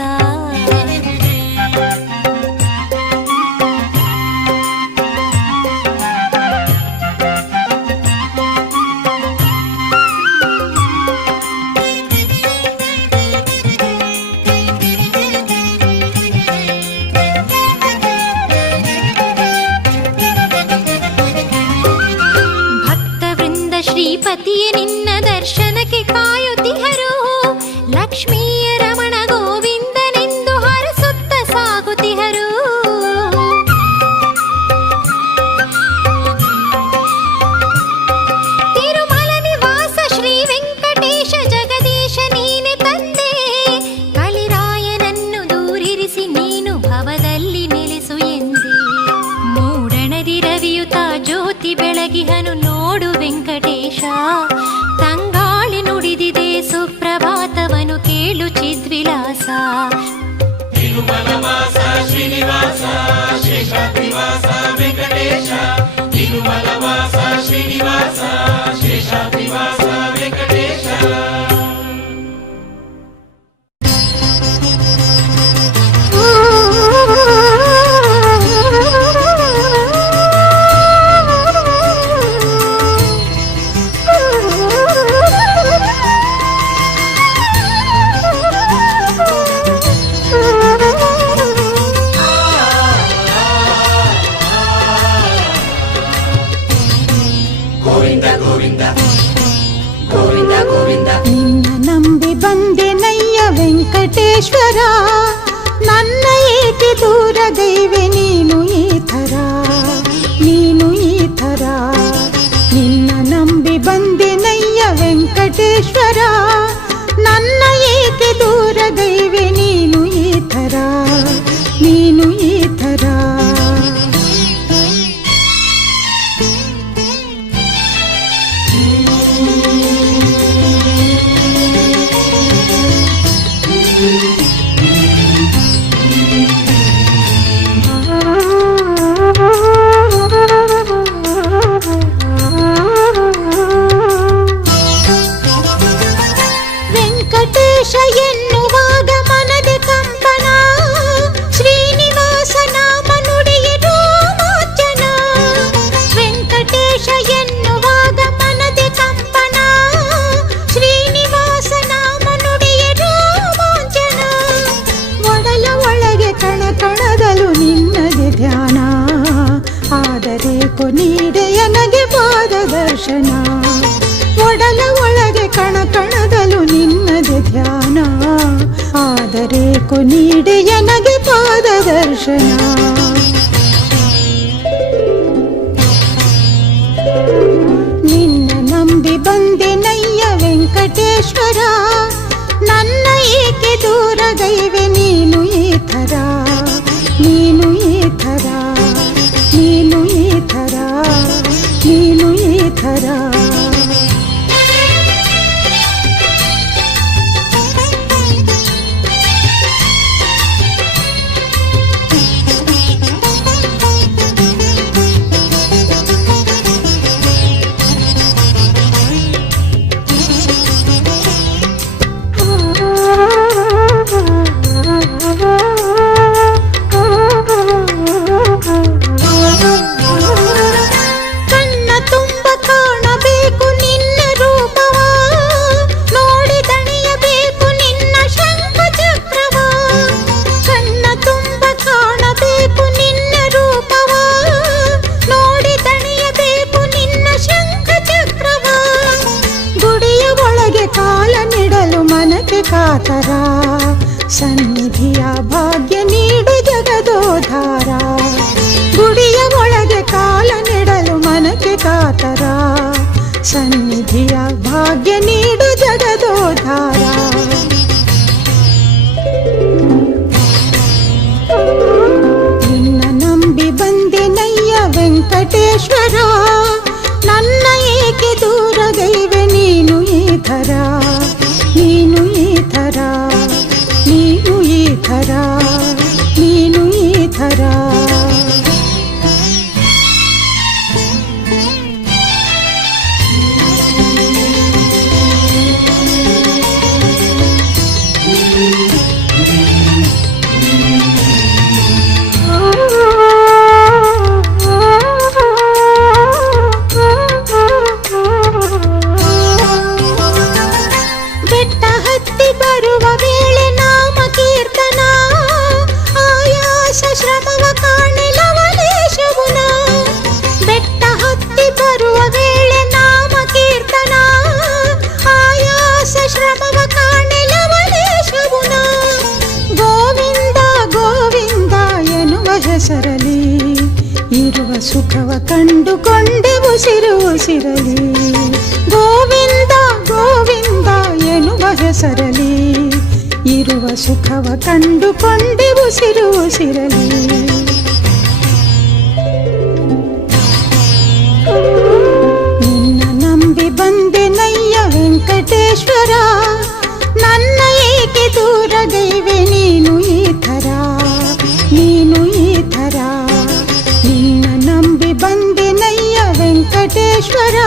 ಶ್ರೀಪತಿಯೇ ನಿನ್ನ ದರ್ಶನಕ್ಕೆ ಕಾಯುತ್ತಿಹರು. ಲಕ್ಷ್ಮೀಯ ರಮಣ ಗೋವಿಂದನೆಂದು ಹರಸುತ್ತ ಸಾಗುತ್ತಿಹರು. ಕೇಳು ಚಿದ್ವಿಲಾಸ. ತಿರುಮಲವಾಸ ಶ್ರೀನಿವಾಸ ಶೇಷಾದ್ರಿವಾಸ ವೆಂಕಟೇಶ. ತಿರುಮಲವಾಸ ಶ್ರೀನಿವಾಸ ಶೇಷಾದ್ರಿವಾಸ ವೆಂಕಟೇಶ. ಗೋವಿಂದ ಗೋವಿಂದ ಗೋವಿಂದ ಗೋವಿಂದ. ನಿನ್ನ ನಂಬಿ ಬಂದೆನಯ್ಯ ವೆಂಕಟೇಶ್ವರ, ನನ್ನ ಏಕೆ ದೂರ ಗೈವೆ ನೀನು ಈ ಥರ, ನೀನು ಈ ಥರ. ನಿನ್ನ ನಂಬಿ ಬಂದೆನಯ್ಯ ವೆಂಕಟೇಶ್ವರ, ನನ್ನ ಏಕೆ ದೂರ ಗೈವೆ ನೀನು ಈ ಥರ, ನೀನು ಈ ಥರ. ವೆಂಕಟೇಶ ಎನ್ನುವಾಗ ಮನದೆ ಕಂಪನ, ಶ್ರೀನಿವಾಸ ನಾಮ ನುಡಿಯ ರೋಮಾಂಚನ. ವೆಂಕಟೇಶ ಎನ್ನುವಾಗ ಮನದೆ ಕಂಪನ, ಶ್ರೀನಿವಾಸ ನಾಮ ನುಡಿಯ ರೋಮಾಂಚನ. ಒಡಲ ಒಳಗೆ ಕಣಕಣದಲು ನಿನ್ನದೆ ಧ್ಯಾನ, ಆದರೆ ಕೊನೀಡೆಯ ನಗೆ ಪಾದ ದರ್ಶನ. ಒಡಲ ಒಳಗೆ ಕಣಕಣದಲು ನಿನ್ನದೆ ಧ್ಯಾನ, ಆದರೆ ಕೊನೀಡೆಯ ನಗೆ ಪಾದ ದರ್ಶನ. ನಿನ್ನ ನಂಬಿ ಬಂದೆನಯ್ಯ ವೆಂಕಟೇಶ್ವರ, ನನ್ನ ಏಕೆ ದೂರ ಗೈವೆ ನೀನು ಈ ಥರ, ನೀನು ಈ ಥರ, ನೀನು ಈ ಥರ, ನೀನು ಈ ಥರ. ಕಣ್ಣ ತುಂಬ ಕಾಣಬೇಕು ನಿನ್ನ ರೂಪವ, ನೋಡಿ ದಣಿಯಬೇಕು ನಿನ್ನ ಶಂಖ ಚಕ್ರವ. ಕಣ್ಣ ತುಂಬ ಕಾಣಬೇಕು ನಿನ್ನ ರೂಪವ, ನೋಡಿ ದಣಿಯಬೇಕು ನಿನ್ನ ಶಂಖ ಚಕ್ರವ. ಗುಡಿಯ ಒಳಗೆ ಕಾಲ ನಿಡಲು ಮನಕ್ಕೆ ಕಾತರ, ಸನ್ನಿಧಿಯ ಭಾಗ್ಯ ನೀಡು ಜಗದೋಧಾರ. ಗುಡಿಯ ಒಳಗೆ ಕಾಲ ನಿಡಲು ಮನಕ್ಕೆ ಕಾತರ, ಸನ್ನಿಧಿಯ ಭಾಗ್ಯ ನೀಡು ಜಗದೋಧಾರ. ನಿನ್ನ ನಂಬಿ ಬಂದೆನಯ್ಯ ವೆಂಕಟೇಶ್ವರ, ನನ್ನ ಏಕೆ ದೂರ ಗೈವೆ ನೀನು ಈ ಥರ, ನೀನು ಈ ಥರ, ನೀನು ಈ ಥರ, ನೀನು ಈ ಥರ. ಬೆಟ್ಟ ಹತ್ತಿ ಬರುವ ವೇಳೆ ನಾಮ ಕೀರ್ತನ, ಆಯಾಸ ಶ್ರಮವ ಕಾಣಿಲವಲೇಶವುನ. ಬೆಟ್ಟ ಹತ್ತಿ ಬರುವ ವೇಳೆ ನಾಮ ಕೀರ್ತನ, ಆಯಾಸ ಶ್ರಮವ ಕಾಣಿಲವಲೇಶವುನ. ಗೋವಿಂದ ಗೋವಿಂದ ಎನ್ನುವ ಹೆಸರಲಿ ಇರುವ ಸುಖವ ಕಂಡುಕೊಂಡೆ ಉಸಿರು ಉಸಿರಲಿ. ಗೋವಿಂದ ಗೋವಿಂದ ಎನ್ನುವ ಹೆಸರಲಿ ಇರುವ ಸುಖವ ಕಂಡುಕೊಂಡೆ ಉಸಿರು ಉಸಿರಲಿ. ನಿನ್ನ ನಂಬಿ ಬಂದೆನಯ್ಯ ವೆಂಕಟೇಶ್ವರ, ನನ್ನ ಏಕೆ ವೆಂಕಟೇಶ್ವರ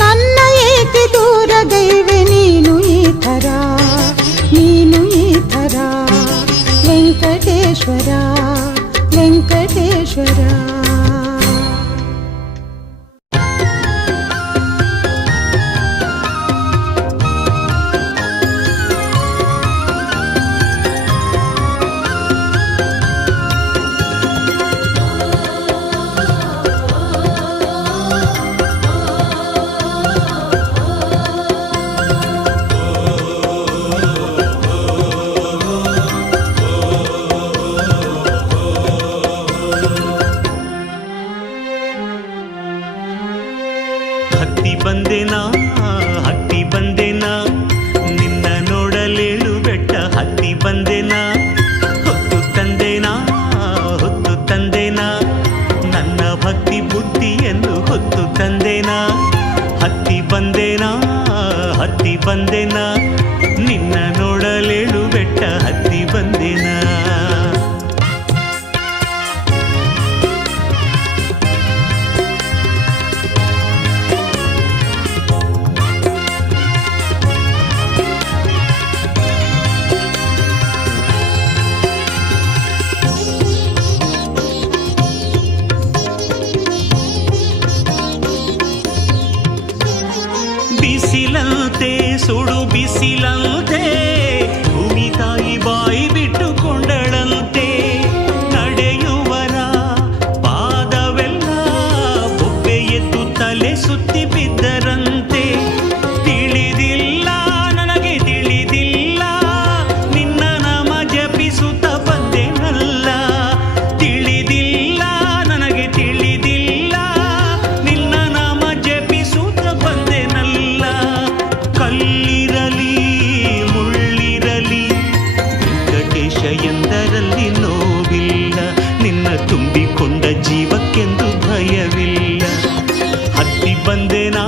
ನನ್ನ ಏಕೆ ದೂರಗೈವೆ ನೀನು ಈ ಥರ ನೀನು ಈ ಥರ ವೆಂಕಟೇಶ್ವರ ವೆಂಕಟೇಶ್ವರ. ಹತ್ತಿ ಬಂದೆನಾ ಹತ್ತಿ ಬಂದೆನಾ ನಿನ್ನ ನೋಡಲೇಳು ಬೆಟ್ಟ ಹತ್ತಿ ಬಂದೆನಾ ಹೊತ್ತು ತಂದೆನಾ ಹೊತ್ತು ತಂದೆನಾ ನನ್ನ ಭಕ್ತಿ ಬುದ್ಧಿಯನ್ನು ಹೊತ್ತು ತಂದೆನಾ ಹತ್ತಿ ಬಂದೆನಾ ಹತ್ತಿ ಬಂದೆನಾ ನಿನ್ನ ನೋಡಲೇಳು ಬೆಟ್ಟ ಹತ್ತಿ ಬಂದೆನಾ. ಬಿಸಿಲಂತೆ ಸುಡು ಬಿಸಿಲಂತೆ ಭೂಮಿ ತಾಯಿ ಬಾಯಿ ಬಿಟ್ಟುಕೊಂಡಳಂತೆ ನಡೆಯುವರ ಪಾದವೆಲ್ಲ ಬೊಬ್ಬೆ ಎದ್ದು ತಲೆ ಸುತ್ತಿ ಬಿದ್ದರಂತೆ ತಿಳಿದಿಲ್ಲ ನನಗೆ ತಿಳಿದಿಲ್ಲ ನಿನ್ನ ನಾಮ ಜಪಿಸುತ್ತ ಬಂದೆನಲ್ಲ ತಿಳಿದಿಲ್ಲ ನನಗೆ ತಿಳಿದಿಲ್ಲ ನಿನ್ನ ನಾಮ ಜಪಿಸುತ್ತ ಬಂದೆನಲ್ಲ ಕಲ್ಲಿರಲಿ ಮುಳ್ಳಿರಲಿ ವೆಂಕಟೇಶ ಎಂದರಲ್ಲಿ ನೋವಿಲ್ಲ ನಿನ್ನ ತುಂಬಿಕೊಂಡ ಜೀವಕ್ಕೆಂದು ಭಯವಿಲ್ಲ ಹತ್ತಿ ಬಂದೆನಾ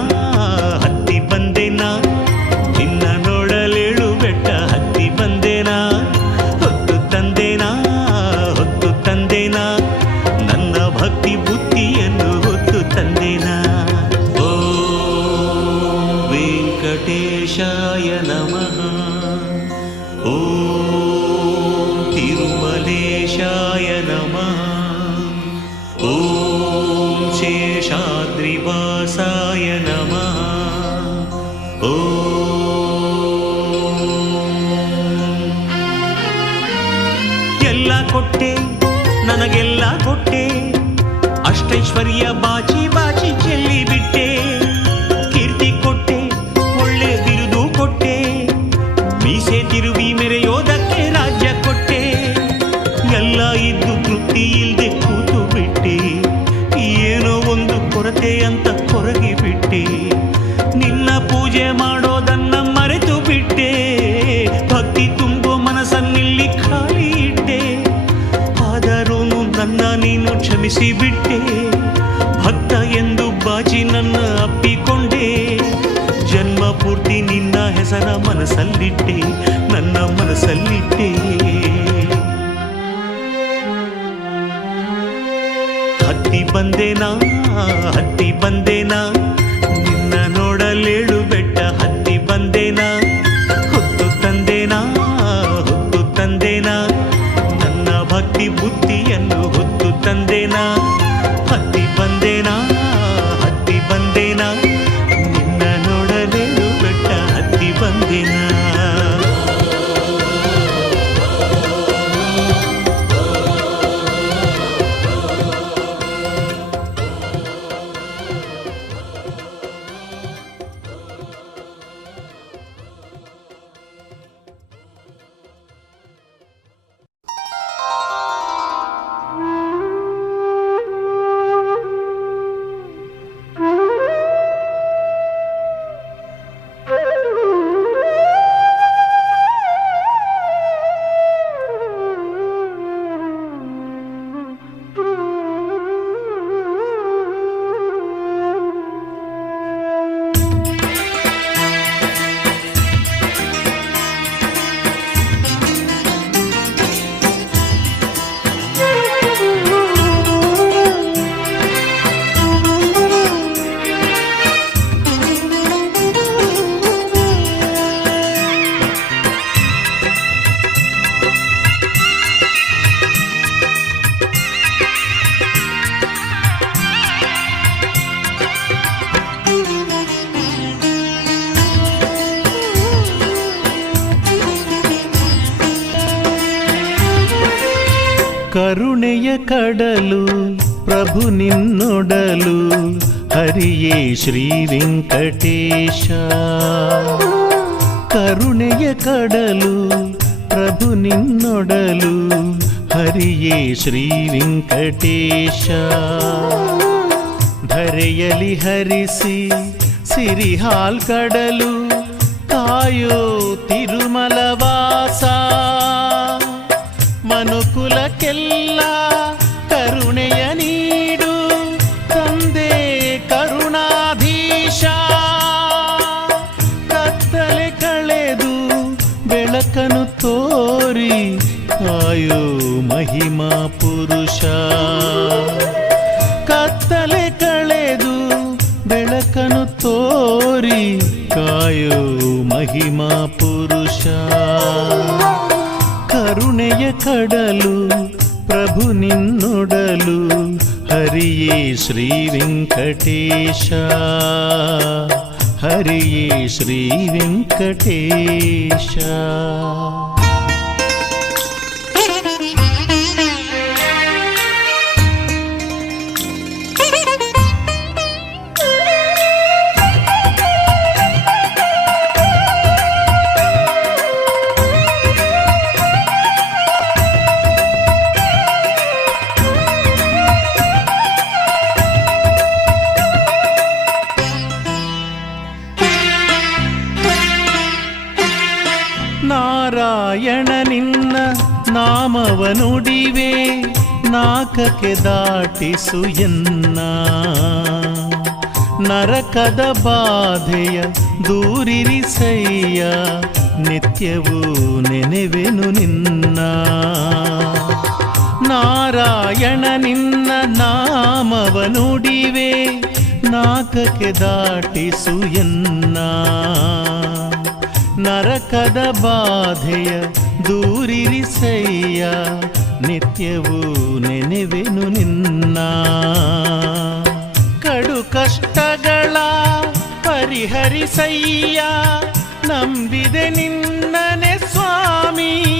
ಹತ್ತಿ ಬಂದೆನಾ ನಿನ್ನ ನೋಡಲೇಳು ಬೆಟ್ಟ ಹತ್ತಿ ಬಂದೆನಾ ಹೊತ್ತು ತಂದೆನಾ ಹೊತ್ತು ತಂದೆನಾ ನನ್ನ ಭಕ್ತಿ ಬುದ್ಧಿಯನ್ನು ಹೊತ್ತು ತಂದೆನಾ. ಓಂ ವೆಂಕಟೇಶಾಯ ನಮಃ ಓಂ ತಿರುಮಲೇಶಾಯ ನಮಃ ಓಂ ಶೇಷಾದ್ರಿವಾಸಾಯ ನಮಃ ಎಲ್ಲ ಕೊಟ್ಟೆ ನನಗೆಲ್ಲ ಕೊಟ್ಟೆ ಅಷ್ಟೈಶ್ವರ್ಯ ಬಾಚಿ ಬಾಚಿ ಚೆಲ್ಲಿ ಬಿಟ್ಟೆ ಕೀರ್ತಿ ಕೊಟ್ಟೆ ಒಳ್ಳೆ ಬಿರುದು ಕೊಟ್ಟೆ ಮೀಸೆ ತಿರುವಿ ಮೆರೆಯೋದಕ್ಕೆ ರಾಜ್ಯ ಕೊಟ್ಟೆ ಎಲ್ಲ ಇದ್ದು ತೃಪ್ತಿ ಇಲ್ದೆ ಕೂತು ಬಿಟ್ಟೆ ಏನೋ ಒಂದು ಕೊರತೆ ಅಂತ ಕೊರಗಿ ಬಿಟ್ಟೆ ನಿನ್ನ ಪೂಜೆ ಮಾಡೋದನ್ನ ಮರೆತು ಬಿಟ್ಟೆ ಭಕ್ತಿ ತುಂಬೋ ಮನಸ್ಸನ್ನಿಲ್ಲಿ ಖಾಲಿ ಇಟ್ಟೆ ಆದರೂ ನನ್ನ ನೀನು ಕ್ಷಮಿಸಿ ಬಿಟ್ಟೆ ಭಕ್ತ ಎಂದು ಬಾಚಿ ನನ್ನ ಅಪ್ಪಿಕೊಂಡೆ ಜನ್ಮ ಪೂರ್ತಿ ನಿನ್ನ ಹೆಸರ ಮನಸ್ಸಲ್ಲಿಟ್ಟೆ ನನ್ನ ಮನಸ್ಸಲ್ಲಿಟ್ಟೆ ಹತ್ತಿ ಬಂದೆನಾ ಹತ್ತಿ ಬಂದೆನಾ ನಿನ್ನ ನೋಡಲೇಳು ಬೆಟ್ಟ ಹತ್ತಿ ಬಂದೆನಾ ಹೊತ್ತು ತಂದೆನಾ ಹೊತ್ತು ತಂದೆನಾ ನನ್ನ ಭಕ್ತಿ ಬುದ್ಧಿಯನ್ನು ಹೊತ್ತು ತಂದೆನಾ ಹತ್ತಿ ಬಂದೆನಾ ಹತ್ತಿ ಬಂದೆನಾ ನಿನ್ನ ನೋಡಲೇಳು ಬೆಟ್ಟ ಹತ್ತಿ ಬಂದೆನಾ. ಕರುಣೆಯ ಕಡಲು ಪ್ರಭು ನಿನ್ನೊಡಲು ಹರಿಯೇ ಶ್ರೀ ವೆಂಕಟೇಶ. ಕರುಣೆಯ ಕಡಲು ಪ್ರಭು ನಿನ್ನೊಡಲು ಹರಿಯೇ ಶ್ರೀ ವೆಂಕಟೇಶ. ಧರೆಯಲಿ ಹರಿಸಿ ಸಿರಿಹಾಲ್ ಕಡಲು ಕಾಯೋ ತಿರುಮಲವಾಸ. ಮನುಕುಲಕ್ಕೆಲ್ಲ ಕರುಣೆಯ ನೀಡು ತಂದೆ ಕರುಣಾಧೀಶ. ಕತ್ತಲೆ ಕಳೆದು ಬೆಳಕನು ತೋರಿ ಕಾಯೋ ಮಹಿಮಾ ಪುರುಷ. ಕತ್ತಲೆ ಕಳೆದು ಬೆಳಕನು ತೋರಿ ಕಾಯೋ ಮಹಿಮಾ ಪುರುಷ. ಕರುಣೆಯ ಕಡಲು ಪ್ರಭು ನಿನ್ನೊಡಲು ಹರಿಯೇ ಶ್ರೀ ವೆಂಕಟೇಶ. ಹರಿಯೇ ಶ್ರೀ ವೆಂಕಟೇಶ. ನಾರಾಯಣ ನಿನ್ನ ನಾಮವನುಡಿವೆ ನಾಕಕ್ಕೆ ದಾಟಿಸು ಎನ್ನ. ನರಕದ ಬಾಧೆಯ ದೂರಿರಿಸಯ್ಯ ನಿತ್ಯವೂ ನೆನೆವೆನು ನಿನ್ನ. ನಾರಾಯಣ ನಿನ್ನ ನಾಮವನುಡಿವೆ ನಾಕಕ್ಕೆ ದಾಟಿಸು ಎನ್ನ. ನರಕದ ಬಾಧೆಯ ದೂರಿರಿಸಯ್ಯ ನಿತ್ಯವೂ ನೆನೆವೆನು ನಿನ್ನ. ಕಡು ಕಷ್ಟಗಳ ಪರಿಹರಿಸಯ್ಯ ನಂಬಿದೆ ನಿನ್ನನೆ ಸ್ವಾಮಿ.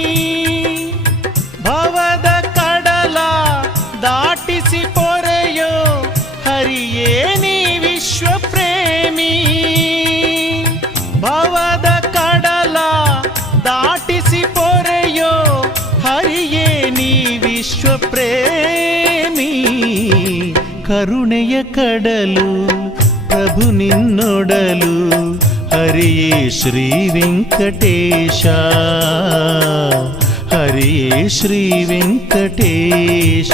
ಭವದ ಕಡಲ ದಾಟಿಸಿ ಪೊರೆಯೋ ಹರಿಯೇ ನೀ ವಿಶ್ವ ಪ್ರೇಮಿ. ಭವದ ಕಡಲ ದಾಟಿಸಿ ಪೊರೆಯೋ ಹರಿಯೇ ನೀ ವಿಶ್ವ ಪ್ರೇಮಿ. ಕರುಣೆಯ ಕಡಲು ಪ್ರಭು ನಿನ್ನೊಡಲು ಹರಿಯೇ ಶ್ರೀ ವೆಂಕಟೇಶ. ಹರಿಯೇ ಶ್ರೀ ವೆಂಕಟೇಶ.